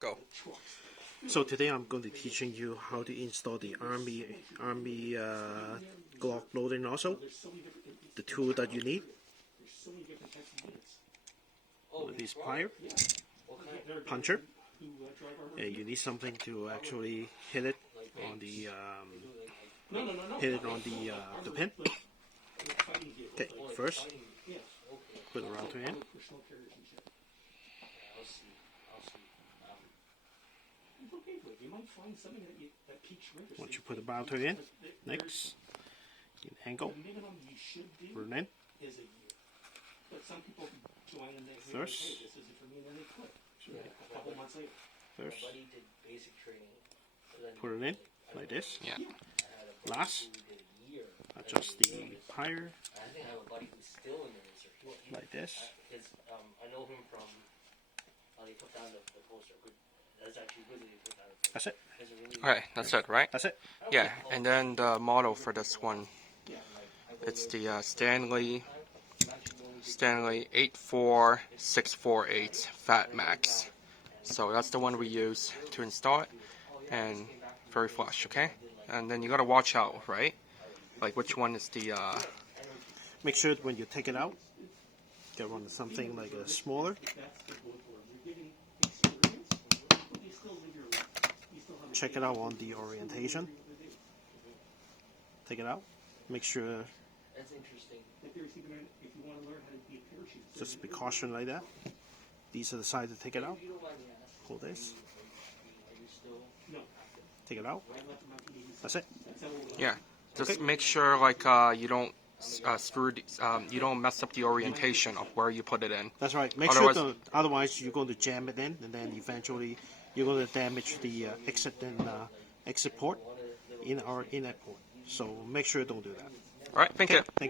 Go. So today I'm going to be teaching you how to install the Army Glock loading nozzle. The tool that you need with this plier, puncher, and you need something to actually hit it on the pin. Okay, first put the router in. Once you put the router in, next, you angle, put it in. First, put it in like this. Yeah. Last, adjust the plier like this. That's it. Okay, that's it, right? That's it. Yeah, and then the model for this one, it's the Stanley 84648 Fat Max. So that's the one we use to install it, and very flush, okay? And then you gotta watch out, right? Like which one is the Make sure when you take it out, get one something like a smaller. Check it out on the orientation. Take it out. Make sure. Just be cautious like that. These are the sides to take it out. Hold this. Take it out. That's it. yeah. Just Okay. make sure like you don't you don't mess up the orientation of where you put it in. That's right. Make Otherwise, sure otherwise you're going to jam it in, and then eventually you're going to damage the exit port in our inlet port. So make sure don't do that. all right. Thank you. Thank you.